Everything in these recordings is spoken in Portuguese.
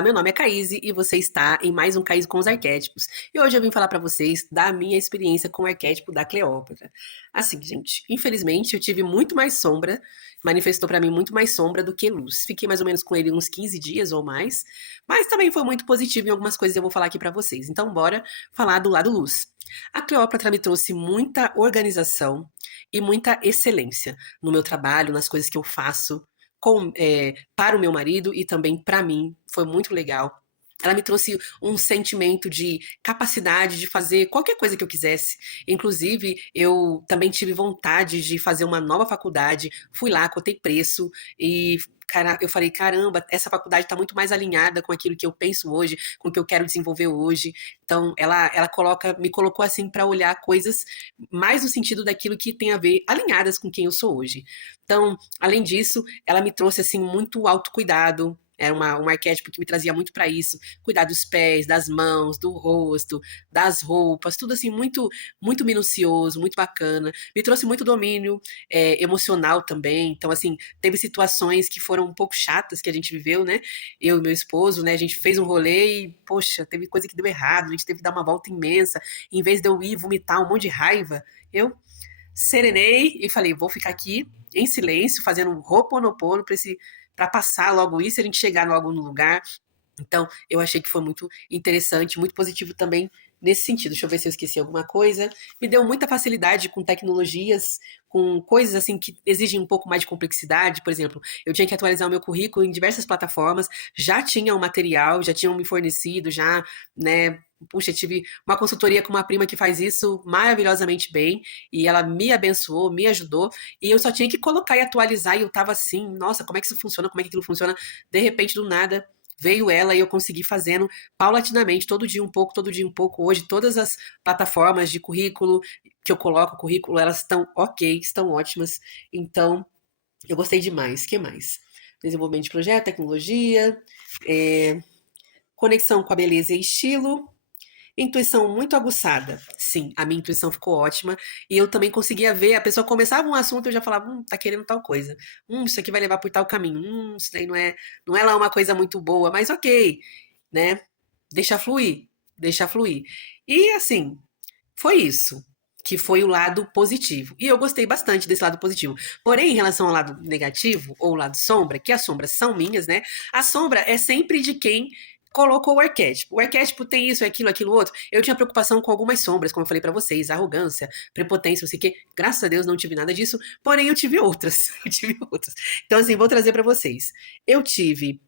Meu nome é Caíse e você está em mais um Caíse com os Arquétipos. E hoje eu vim falar pra vocês da minha experiência com o arquétipo da Cleópatra. Assim, gente, infelizmente eu tive muito mais sombra, manifestou pra mim muito mais sombra do que luz. Fiquei mais ou menos com ele uns 15 dias ou mais, mas também foi muito positivo em algumas coisas que eu vou falar aqui pra vocês. Então, bora falar do lado luz. A Cleópatra me trouxe muita organização e muita excelência no meu trabalho, nas coisas que eu faço para o meu marido e também para mim. Foi muito legal. Ela me trouxe um sentimento de capacidade de fazer qualquer coisa que eu quisesse. Inclusive, eu também tive vontade de fazer uma nova faculdade. Fui lá, cotei preço e eu falei, caramba, essa faculdade está muito mais alinhada com aquilo que eu penso hoje, com o que eu quero desenvolver hoje. Então, ela me colocou assim para olhar coisas mais no sentido daquilo que tem a ver, alinhadas com quem eu sou hoje. Então, além disso, ela me trouxe assim muito autocuidado. Era um arquétipo que me trazia muito para isso, cuidar dos pés, das mãos, do rosto, das roupas, tudo assim muito minucioso, muito bacana. Me trouxe muito domínio emocional também. Então, assim, teve situações que foram um pouco chatas que a gente viveu, né? Eu e meu esposo, né? A gente fez um rolê e, poxa, teve coisa que deu errado, a gente teve que dar uma volta imensa. Em vez de eu ir vomitar um monte de raiva, eu serenei e falei, vou ficar aqui em silêncio, fazendo um ho'oponopono para passar logo isso, e a gente chegar logo no lugar. Então, eu achei que foi muito interessante, muito positivo também nesse sentido. Deixa eu ver se eu esqueci alguma coisa. Me deu muita facilidade com tecnologias, com coisas assim que exigem um pouco mais de complexidade. Por exemplo, eu tinha que atualizar o meu currículo em diversas plataformas, já tinha o material, já tinham me fornecido, já, né? Puxa, tive uma consultoria com uma prima que faz isso maravilhosamente bem, e ela me abençoou, me ajudou, e eu só tinha que colocar e atualizar, e eu tava assim, nossa, como é que isso funciona, como é que aquilo funciona? De repente, do nada, veio ela e eu consegui fazendo paulatinamente, todo dia um pouco. Hoje, todas as plataformas de currículo que eu coloco, currículo, elas estão ok, estão ótimas. Então, eu gostei demais. O que mais? Desenvolvimento de projeto, tecnologia, é, conexão com a beleza e estilo. Intuição muito aguçada. Sim, a minha intuição ficou ótima. E eu também conseguia ver, a pessoa começava um assunto, eu já falava, tá querendo tal coisa. isso aqui vai levar por tal caminho. Isso daí não é lá uma coisa muito boa, mas ok, né? Deixa fluir, deixa fluir. E assim, foi isso. Que foi o lado positivo. E eu gostei bastante desse lado positivo. Porém, em relação ao lado negativo, ou lado sombra, que as sombras são minhas, né? A sombra é sempre de quem colocou o arquétipo. O arquétipo tem isso, aquilo, outro. Eu tinha preocupação com algumas sombras, como eu falei pra vocês, arrogância, prepotência, não sei o quê. Graças a Deus não tive nada disso, porém eu tive outras. Eu tive outras. Então, assim, vou trazer pra vocês. Eu tive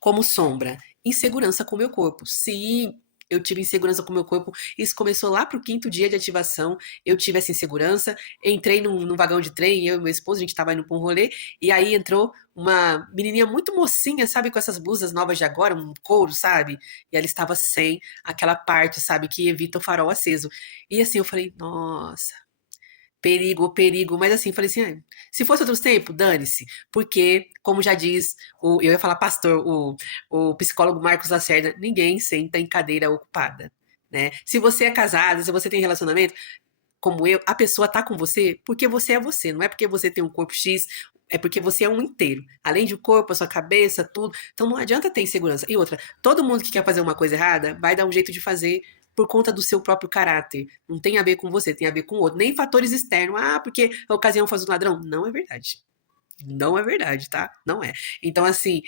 como sombra insegurança com o meu corpo. Sim, eu tive insegurança com o meu corpo. Isso começou lá pro quinto dia de ativação. Eu tive essa insegurança. Entrei num vagão de trem, eu e meu esposo, a gente tava indo pra um rolê, e aí entrou uma menininha muito mocinha, sabe, com essas blusas novas de agora, um couro, sabe? E ela estava sem aquela parte, sabe, que evita o farol aceso. E assim, eu falei, nossa, perigo, perigo. Mas assim, falei assim, se fosse outros tempos, dane-se. Porque, como já diz, eu ia falar pastor, o psicólogo Marcos Lacerda, ninguém senta em cadeira ocupada. Né? Se você é casada, se você tem relacionamento, como eu, a pessoa tá com você é você, não é porque você tem um corpo X, é porque você é um inteiro. Além de o corpo, a sua cabeça, tudo. Então não adianta ter insegurança. E outra, todo mundo que quer fazer uma coisa errada vai dar um jeito de fazer por conta do seu próprio caráter. Não tem a ver com você, tem a ver com o outro. Nem fatores externos. Ah, porque a ocasião faz o ladrão. Não é verdade. Não é verdade, tá? Não é. Então, assim,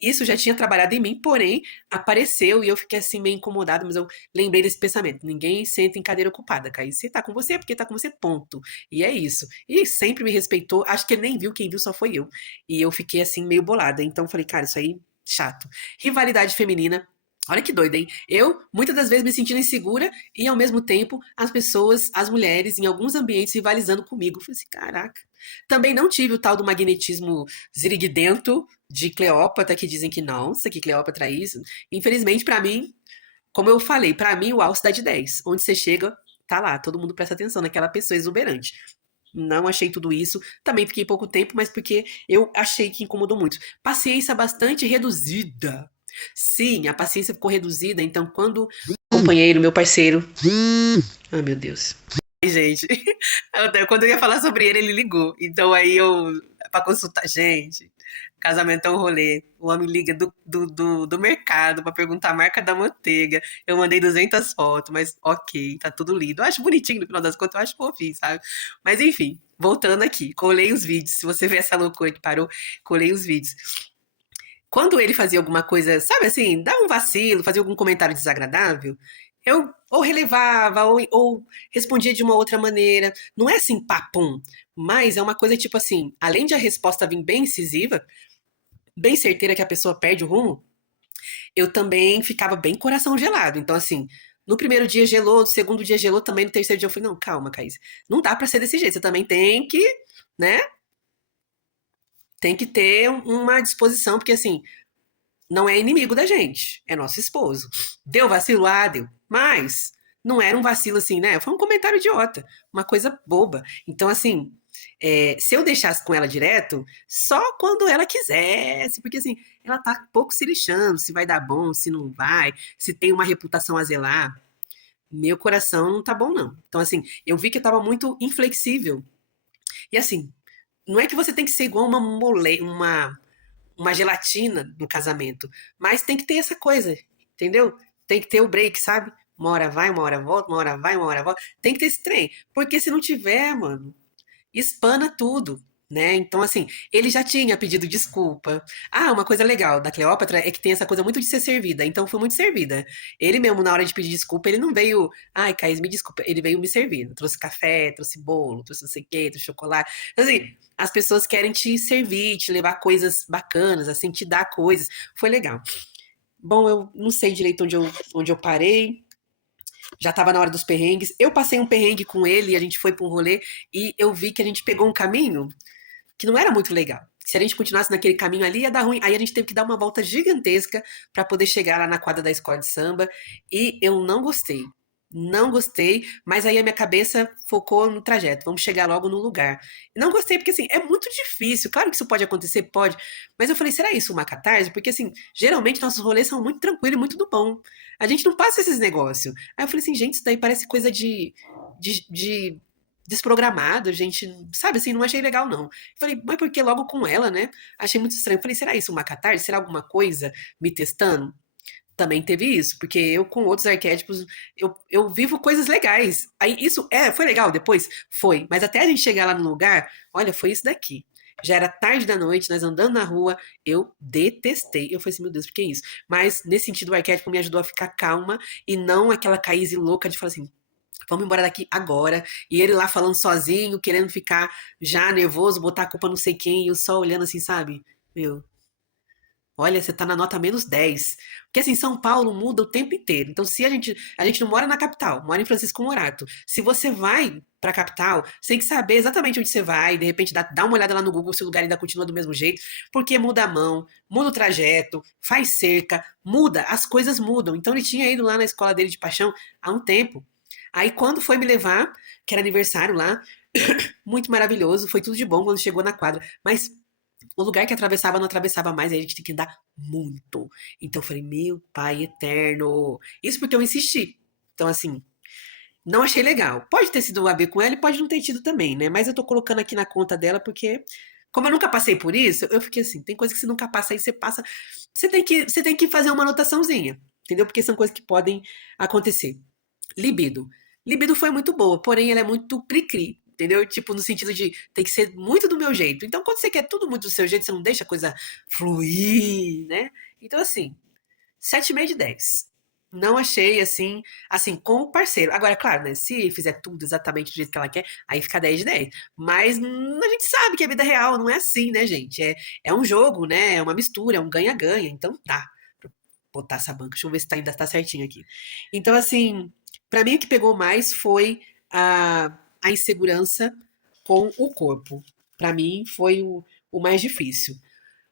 isso já tinha trabalhado em mim, porém, apareceu e eu fiquei assim meio incomodada, mas eu lembrei desse pensamento. Ninguém senta em cadeira ocupada, Caí. Se tá com você, é porque tá com você, ponto. E é isso. E sempre me respeitou. Acho que ele nem viu, quem viu só foi eu. E eu fiquei assim, meio bolada. Então, falei, cara, isso aí, chato. Rivalidade feminina. Olha que doido, hein? Eu, muitas das vezes, me sentindo insegura e, ao mesmo tempo, as pessoas, as mulheres, em alguns ambientes, rivalizando comigo. Eu falei assim, caraca. Também não tive o tal do magnetismo ziriguidento de Cleópatra, que dizem que não, isso aqui Cleópatra é isso. Infelizmente, pra mim, como eu falei, pra mim o alce dá de 10. Onde você chega, tá lá, todo mundo presta atenção naquela pessoa exuberante. Não achei tudo isso. Também fiquei pouco tempo, mas porque eu achei que incomodou muito. Paciência bastante reduzida. Sim, a paciência ficou reduzida, então quando o companheiro, meu parceiro. Ai, meu Deus. Ai, gente, quando eu ia falar sobre ele, ele ligou. Então aí eu, pra consultar, gente. Casamento é um rolê. O homem liga do mercado pra perguntar a marca da manteiga. Eu mandei 200 fotos, mas ok, tá tudo lindo. Eu acho bonitinho no final das contas, eu acho fofinho, sabe? Mas enfim, voltando aqui, colei os vídeos. Se você vê essa loucura que parou, colei os vídeos. Quando ele fazia alguma coisa, sabe assim, dá um vacilo, fazia algum comentário desagradável, eu ou relevava ou respondia de uma outra maneira. Não é assim, papum, mas é uma coisa tipo assim, além de a resposta vir bem incisiva, bem certeira que a pessoa perde o rumo, eu também ficava bem coração gelado. Então, assim, no primeiro dia gelou, no segundo dia gelou também, no terceiro dia eu falei, não, calma, Caís, não dá pra ser desse jeito, você também tem que, né, tem que ter uma disposição, porque assim, não é inimigo da gente, é nosso esposo. Deu vacilo? Ah, deu. Mas não era um vacilo assim, né? Foi um comentário idiota, uma coisa boba. Então, assim, se eu deixasse com ela direto, só quando ela quisesse, porque assim, ela tá pouco se lixando se vai dar bom, se não vai, se tem uma reputação a zelar. Meu coração não tá bom, não. Então, assim, eu vi que eu tava muito inflexível. E assim, não é que você tem que ser igual uma gelatina no casamento. Mas tem que ter essa coisa, entendeu? Tem que ter o break, sabe? Uma hora vai, uma hora volta, uma hora vai, uma hora volta. Tem que ter esse trem. Porque se não tiver, mano, espana tudo. Né? Então, assim, ele já tinha pedido desculpa. Ah, uma coisa legal da Cleópatra é que tem essa coisa muito de ser servida. Então, foi muito servida. Ele mesmo, na hora de pedir desculpa, ele não veio, ai, Caís, me desculpa. Ele veio me servindo. Trouxe café, trouxe bolo, trouxe não sei o quê, trouxe chocolate. Então, assim, as pessoas querem te servir, te levar coisas bacanas, assim, te dar coisas. Foi legal. Bom, eu não sei direito onde eu parei. Já estava na hora dos perrengues. Eu passei um perrengue com ele e a gente foi para um rolê e eu vi que a gente pegou um caminho que não era muito legal. Se a gente continuasse naquele caminho ali, ia dar ruim. Aí a gente teve que dar uma volta gigantesca para poder chegar lá na quadra da escola de samba. E eu não gostei. Não gostei, mas aí a minha cabeça focou no trajeto. Vamos chegar logo no lugar. Não gostei, porque assim, é muito difícil. Claro que isso pode acontecer, pode. Mas eu falei, será isso uma catarse? Porque assim, geralmente nossos rolês são muito tranquilos e muito do bom. A gente não passa esses negócios. Aí eu falei assim, gente, isso daí parece coisa de desprogramado, gente, sabe assim, não achei legal não. Falei, mas por que logo com ela, né? Achei muito estranho. Falei, será isso uma catarse? Será alguma coisa me testando? Também teve isso, porque eu com outros arquétipos, eu vivo coisas legais. Aí isso foi legal depois? Foi. Mas até a gente chegar lá no lugar, olha, foi isso daqui. Já era tarde da noite, nós andando na rua, eu detestei. Eu falei assim, meu Deus, por que isso? Mas nesse sentido, o arquétipo me ajudou a ficar calma e não aquela caíse louca de falar assim, vamos embora daqui agora. E ele lá falando sozinho, querendo ficar já nervoso, botar a culpa não sei quem, e eu só olhando assim, sabe? Meu, olha, você tá na nota -10. Porque assim, São Paulo muda o tempo inteiro. Então, se a gente não mora na capital, mora em Francisco Morato. Se você vai pra capital, você tem que saber exatamente onde você vai, de repente dá uma olhada lá no Google se o lugar ainda continua do mesmo jeito, porque muda a mão, muda o trajeto, faz cerca, muda, as coisas mudam. Então ele tinha ido lá na escola dele de paixão há um tempo. Aí quando foi me levar, que era aniversário lá, muito maravilhoso, foi tudo de bom quando chegou na quadra, mas o lugar que atravessava não atravessava mais, aí a gente tinha que andar muito. Então eu falei, meu pai eterno. Isso porque eu insisti. Então, assim, não achei legal. Pode ter sido um AB com ela e pode não ter tido também, né? Mas eu tô colocando aqui na conta dela porque, como eu nunca passei por isso, eu fiquei assim, tem coisa que você nunca passa, aí você passa. Você tem que fazer uma anotaçãozinha, entendeu? Porque são coisas que podem acontecer. Libido. Libido foi muito boa, porém ela é muito cri-cri, entendeu? Tipo, no sentido de tem que ser muito do meu jeito. Então, quando você quer tudo muito do seu jeito, você não deixa a coisa fluir, né? Então, assim, 7,5 de 10. Não achei assim, com o parceiro. Agora, claro, né? Se fizer tudo exatamente do jeito que ela quer, aí fica 10 de 10. Mas a gente sabe que a vida real não é assim, né, gente? É um jogo, né? É uma mistura, é um ganha-ganha. Então tá. Vou botar essa banca. Deixa eu ver se ainda tá certinho aqui. Então, assim, pra mim o que pegou mais foi a insegurança com o corpo. Pra mim foi o mais difícil.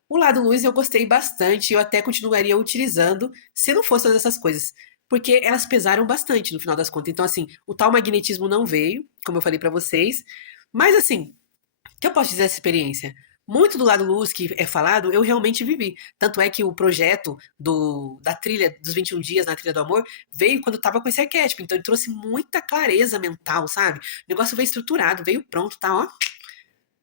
O lado luz eu gostei bastante, eu até continuaria utilizando se não fosse todas essas coisas, porque elas pesaram bastante no final das contas. Então, assim, o tal magnetismo não veio, como eu falei pra vocês, mas assim, o que eu posso dizer dessa experiência? Muito do lado luz que é falado, eu realmente vivi. Tanto é que o projeto da trilha dos 21 dias na trilha do amor veio quando eu tava com esse arquétipo. Então ele trouxe muita clareza mental, sabe? O negócio veio estruturado, veio pronto, tá, ó.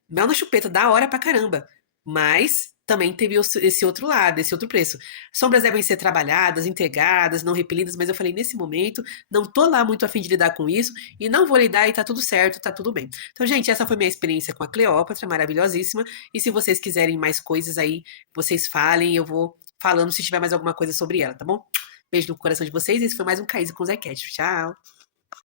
Mel na chupeta, da hora pra caramba. Mas também teve esse outro lado, esse outro preço. Sombras devem ser trabalhadas, integradas, não repelidas, mas eu falei, nesse momento, não tô lá muito a fim de lidar com isso, e não vou lidar e tá tudo certo, tá tudo bem. Então, gente, essa foi minha experiência com a Cleópatra, maravilhosíssima, e se vocês quiserem mais coisas aí, vocês falem, eu vou falando se tiver mais alguma coisa sobre ela, tá bom? Beijo no coração de vocês, esse foi mais um Caíse com os Arquétipos. Tchau!